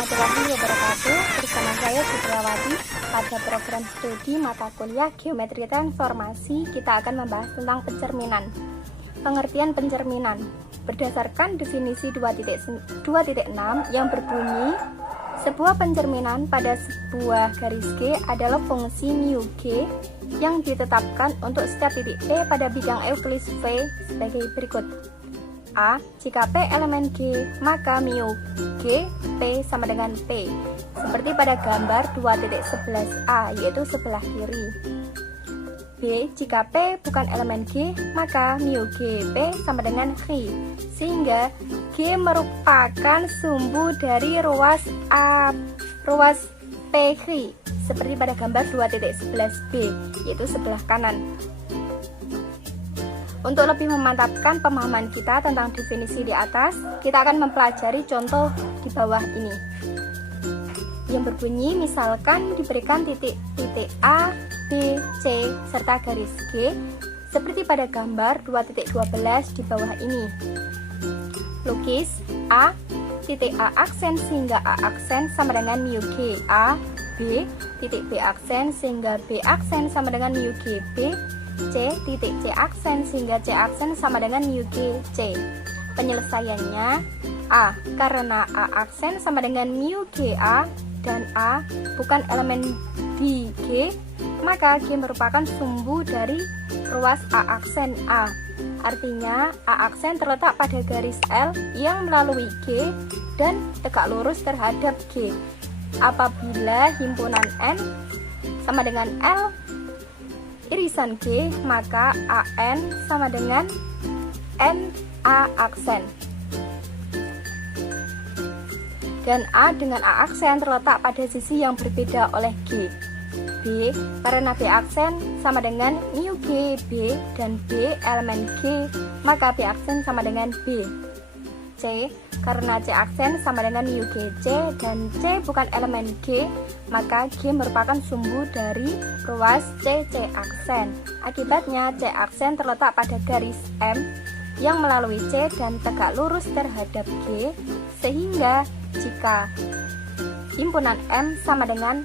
warahmatullahi wabarakatuh. Bersama saya Citriawati. Pada program studi mata kuliah Geometri Transformasi, kita akan membahas tentang pencerminan. Pengertian pencerminan berdasarkan definisi 2.6 yang berbunyi, sebuah pencerminan pada sebuah garis G adalah fungsi mu G yang ditetapkan untuk setiap titik P pada bidang Euclid V sebagai berikut. A. Jika P elemen G, maka mu G P sama dengan P, seperti pada gambar 2.11a, yaitu sebelah kiri. B. Jika P bukan elemen G, maka mu G P sama dengan G, sehingga G merupakan sumbu dari ruas PG, seperti pada gambar 2.11b, yaitu sebelah kanan. Untuk lebih memantapkan pemahaman kita tentang definisi di atas, kita akan mempelajari contoh di bawah ini. Yang berbunyi, misalkan diberikan titik A, B, C, serta garis G, seperti pada gambar 2.12 di bawah ini. Lukis A, titik A aksen sehingga A aksen sama dengan mu G A, B, titik B aksen sehingga B aksen sama dengan mu G B, C, titik C aksen sehingga C aksen sama dengan mu G C. Penyelesaiannya A, karena A aksen sama dengan mu G A dan A bukan elemen di G, maka G merupakan sumbu dari ruas A aksen A. Artinya A aksen terletak pada garis L yang melalui G dan tegak lurus terhadap G. Apabila himpunan N sama dengan L irisan G, maka AN sama dengan NA aksen. Dan A dengan A aksen terletak pada sisi yang berbeda oleh G. B, karena B aksen sama dengan mu G B dan B elemen G, maka B aksen sama dengan B. C, karena C aksen sama dengan mu G C dan C bukan elemen G, maka G merupakan sumbu dari ruas C aksen. Akibatnya C aksen terletak pada garis M yang melalui C dan tegak lurus terhadap G, sehingga jika himpunan M sama dengan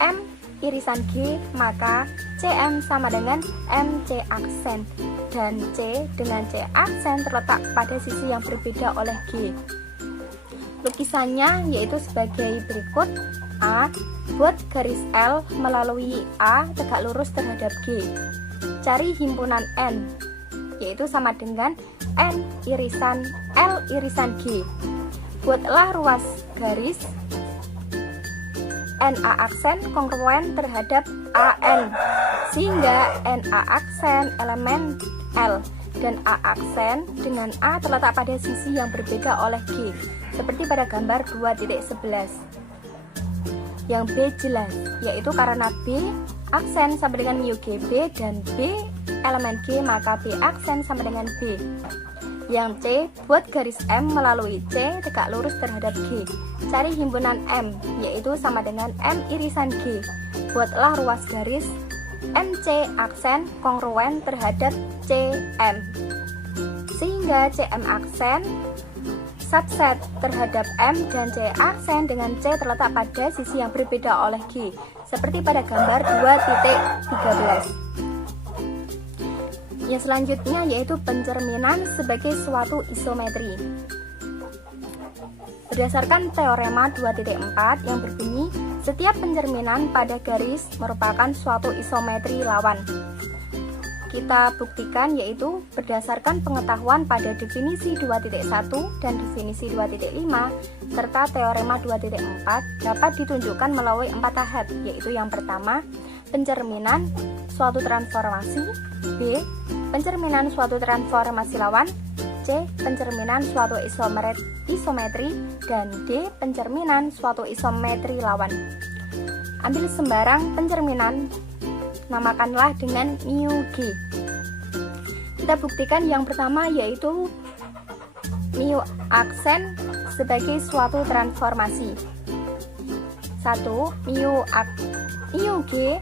M irisan G, maka CM sama dengan MC aksen dan C dengan C aksen terletak pada sisi yang berbeda oleh G. Lukisannya yaitu sebagai berikut. A, buat garis L melalui A tegak lurus terhadap G. Cari himpunan N, yaitu sama dengan N irisan L irisan G. Buatlah ruas garis NA aksen kongruen terhadap AN, sehingga NA aksen elemen L dan A aksen dengan A terletak pada sisi yang berbeda oleh G, seperti pada gambar 2.11. Yang B jelas, yaitu karena B aksen sama dengan mu G B dan B elemen G, maka B aksen sama dengan B. Yang C, buat garis M melalui C tegak lurus terhadap G. Cari himpunan M, yaitu sama dengan M irisan G. Buatlah ruas garis MC aksen kongruen terhadap CM, sehingga CM aksen subset terhadap M dan C aksen dengan C terletak pada sisi yang berbeda oleh G, seperti pada gambar 2.13. Yang selanjutnya yaitu pencerminan sebagai suatu isometri. Berdasarkan teorema 2.4 yang berbunyi, setiap pencerminan pada garis merupakan suatu isometri lawan. Kita buktikan yaitu berdasarkan pengetahuan pada definisi 2.1 dan definisi 2.5 serta teorema 2.4 dapat ditunjukkan melalui 4 tahap, yaitu yang pertama, pencerminan suatu transformasi, B, pencerminan suatu transformasi lawan, C, pencerminan suatu isometri, dan D, pencerminan suatu isometri lawan. Ambil sembarang pencerminan, namakanlah dengan mu G. Kita buktikan yang pertama yaitu mu aksen sebagai suatu transformasi. 1. Mu G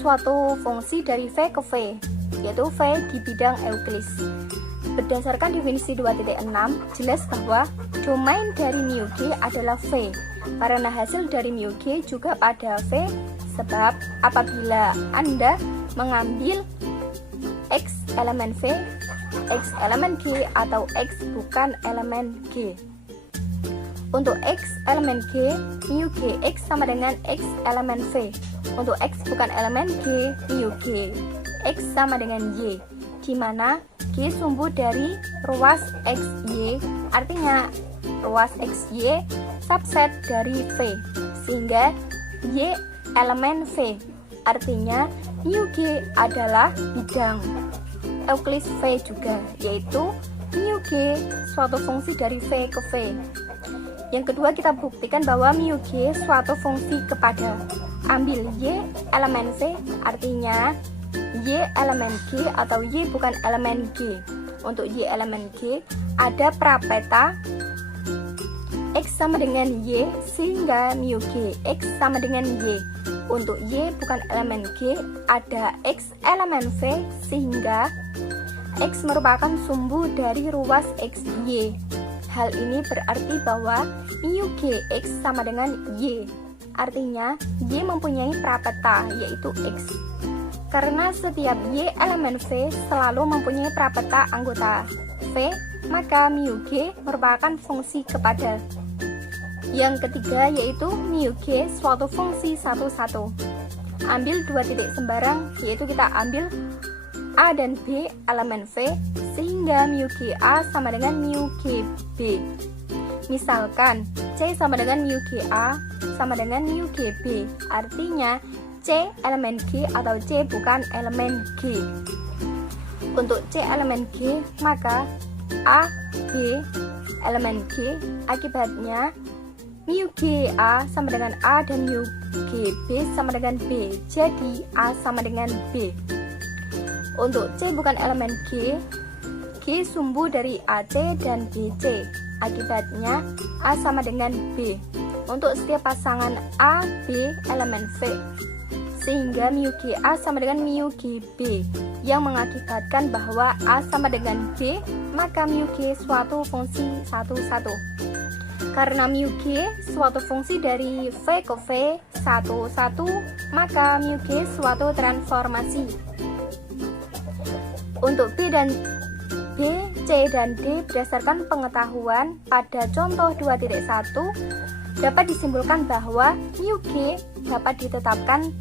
suatu fungsi dari V ke V, yaitu V di bidang Euclid. B. Berdasarkan definisi 2.6, jelas bahwa domain dari mu G adalah V, karena hasil dari mu G juga pada V, sebab apabila Anda mengambil X elemen V, X elemen G, atau X bukan elemen G. Untuk X elemen G, mu G X sama dengan X elemen V. Untuk X bukan elemen G, mu G X sama dengan Y, di mana G sumbu dari ruas XY, artinya ruas XY subset dari V, sehingga Y elemen V, artinya mu G adalah bidang Euclid V juga, yaitu mu G suatu fungsi dari V ke V. Yang kedua, kita buktikan bahwa mu G suatu fungsi kepada, ambil Y elemen V, artinya Y elemen G atau Y bukan elemen G. Untuk Y elemen G ada prapeta X sama dengan Y, sehingga mu G X sama dengan Y. Untuk Y bukan elemen G ada X elemen V, sehingga X merupakan sumbu dari ruas XY. Hal ini berarti bahwa mu G X sama dengan Y, artinya Y mempunyai prapeta yaitu X. Karena setiap Y elemen V selalu mempunyai prapeta anggota V, maka mu G merupakan fungsi kepada. Yang ketiga yaitu mu G suatu fungsi satu-satu. Ambil dua titik sembarang, yaitu kita ambil A dan B elemen V, sehingga mu G A sama dengan mu G B. Misalkan C sama dengan mu G A sama dengan mu G B, artinya C elemen G atau C bukan elemen G. Untuk C elemen G, maka A B elemen G, akibatnya mu G A sama dengan A dan mu G B sama dengan B, jadi A sama dengan B. Untuk C bukan elemen G, G sumbu dari AC dan BC, akibatnya A sama dengan B. Untuk setiap pasangan A, B elemen V, sehingga mu G A sama dengan mu G B, yang mengakibatkan bahwa A sama dengan B, maka mu G suatu fungsi satu-satu. Karena mu G suatu fungsi dari V ke V satu-satu, maka mu G suatu transformasi. Untuk B, C, dan D berdasarkan pengetahuan pada contoh 2.1 dapat disimpulkan bahwa mu G dapat ditetapkan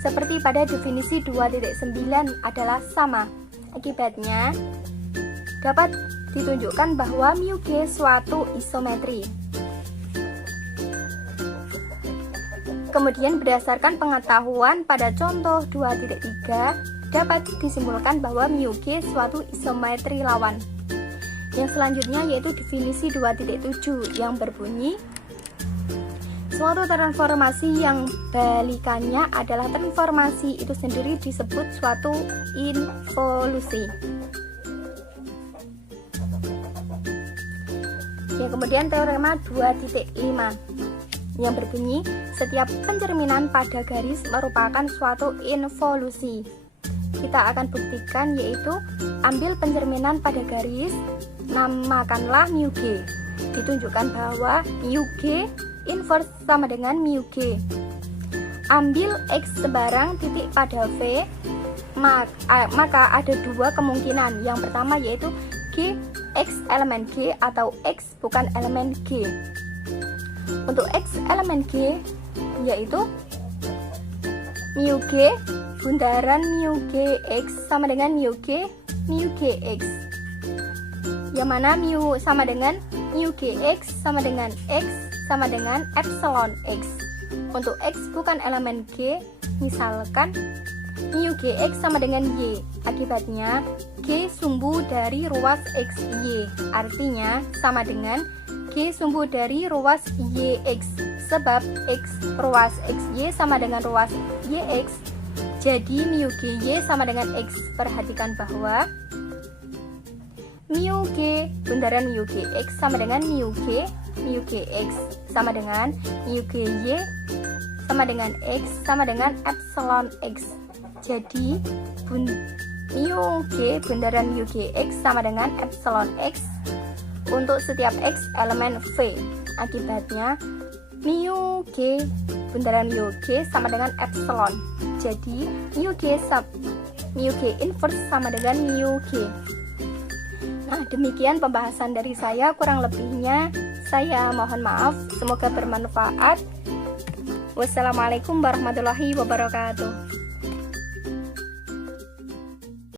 seperti pada definisi 2.9 adalah sama. Akibatnya dapat ditunjukkan bahwa mu G suatu isometri. Kemudian berdasarkan pengetahuan pada contoh 2.3 dapat disimpulkan bahwa mu G suatu isometri lawan. Yang selanjutnya yaitu definisi 2.7 yang berbunyi suatu transformasi yang balikannya adalah transformasi itu sendiri disebut suatu involusi. Yang kemudian teorema 2.5 yang berbunyi setiap pencerminan pada garis merupakan suatu involusi. Kita akan buktikan, yaitu ambil pencerminan pada garis, namakanlah mu G. Ditunjukkan bahwa mu G inverse sama dengan mu G. Ambil X sebarang titik pada V, maka ada dua kemungkinan. Yang pertama yaitu G X elemen G atau X bukan elemen G. Untuk X elemen G yaitu mu G bundaran mu G X sama dengan mu G X, yang mana mu sama dengan mu G X sama dengan X sama dengan epsilon X. Untuk X bukan elemen G, misalkan mu G X sama dengan Y, akibatnya G sumbu dari ruas XY, artinya sama dengan G sumbu dari ruas YX, sebab X ruas XY sama dengan ruas YX, jadi mu GY sama dengan X. Perhatikan bahwa mu G bundaran mu GX sama dengan mu GX sama dengan mu GY sama dengan X sama dengan epsilon X. Jadi mu G bundaran mu Gx sama dengan epsilon X untuk setiap X elemen V. Akibatnya mu G bundaran mu G sama dengan epsilon. Jadi mu G inverse sama dengan mu G. Nah, demikian pembahasan dari saya. Kurang lebihnya saya mohon maaf. Semoga bermanfaat. Wassalamualaikum warahmatullahi wabarakatuh.